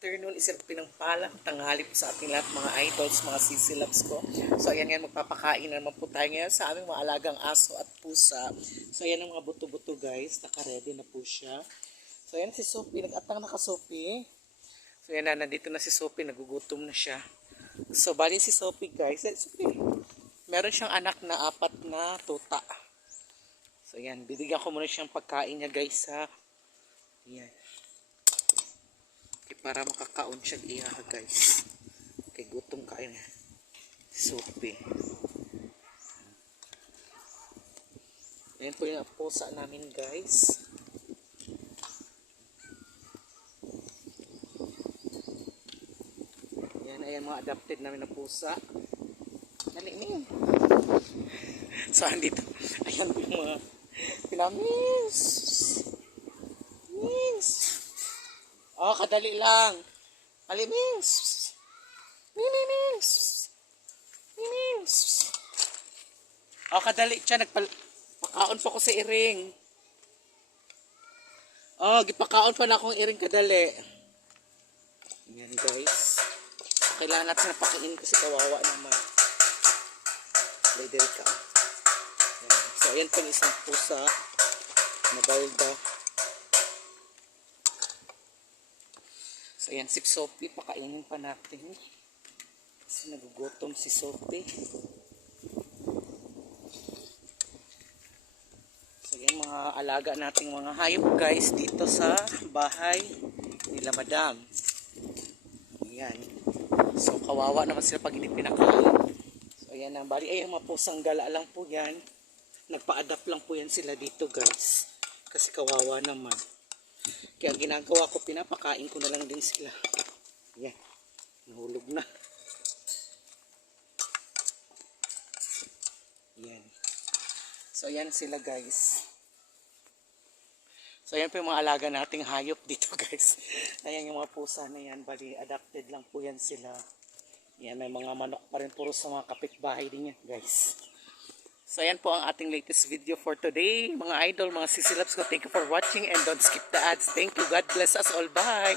afternoon, isang pinangpalang tanghali po sa ating lahat mga idols, mga sisilabs ko. So ayan yan, magpapakain naman po tayo ngayon sa aming mga alagang aso at pusa. So ayan ang mga buto-buto guys, naka-ready na po siya. So ayan si Sophie, nag-atang na ka Sophie. So ayan na, nandito na si Sophie, nagugutom na siya. So bali si Sophie guys, Sophie, meron siyang anak na 4 na tuta. So ayan, bibigyan ko muna siyang pagkain niya guys ha. Ayan. Okay, para makakaon siya iyaha guys. Okay, gutom kain na. Sophie. Ayan po yung pusa namin guys. Ayan, ayan mga adopted namin na pusa. Dali min. So andito. Ayan po yung mga pinamis. Miss. Oh, kadali lang. Ali, miss. Miss. Miss. Oh, kadali siya. Nagpakaon pa ko sa iring. Oh, gipakaon pa na akong iring kadali. Yan guys. Kailangan natin napakain kasi kawawa naman. Later ka. Yan. So, ayan po yung isang pusa. Nabalda. So, ayan si Sophie. Pakainin pa natin. Kasi nagugutom si Sophie. So, ayan mga alaga nating mga hayop guys dito sa bahay nila Madam. Ayan. So, kawawa naman sila pag hindi pinakain. So, ayan na. Bali, ay, mga pusang gala lang po yan. Nagpa-adapt lang po yan sila dito guys. Kasi kawawa naman. Kaya ginagawa ko, pinapakain ko na lang din sila. Ayan. Nahulog na. Ayan. So, ayan sila guys. So, ayan po yung mga alaga nating hayop dito guys. Ayan yung mga pusa na yan. Bali, adapted lang po yan sila. Ayan, may mga manok pa rin puro sa mga kapitbahay din yan guys. So, ayan po ang ating latest video for today. Mga idol, mga sisilabs ko, thank you for watching and don't skip the ads. Thank you. God bless us all. Bye.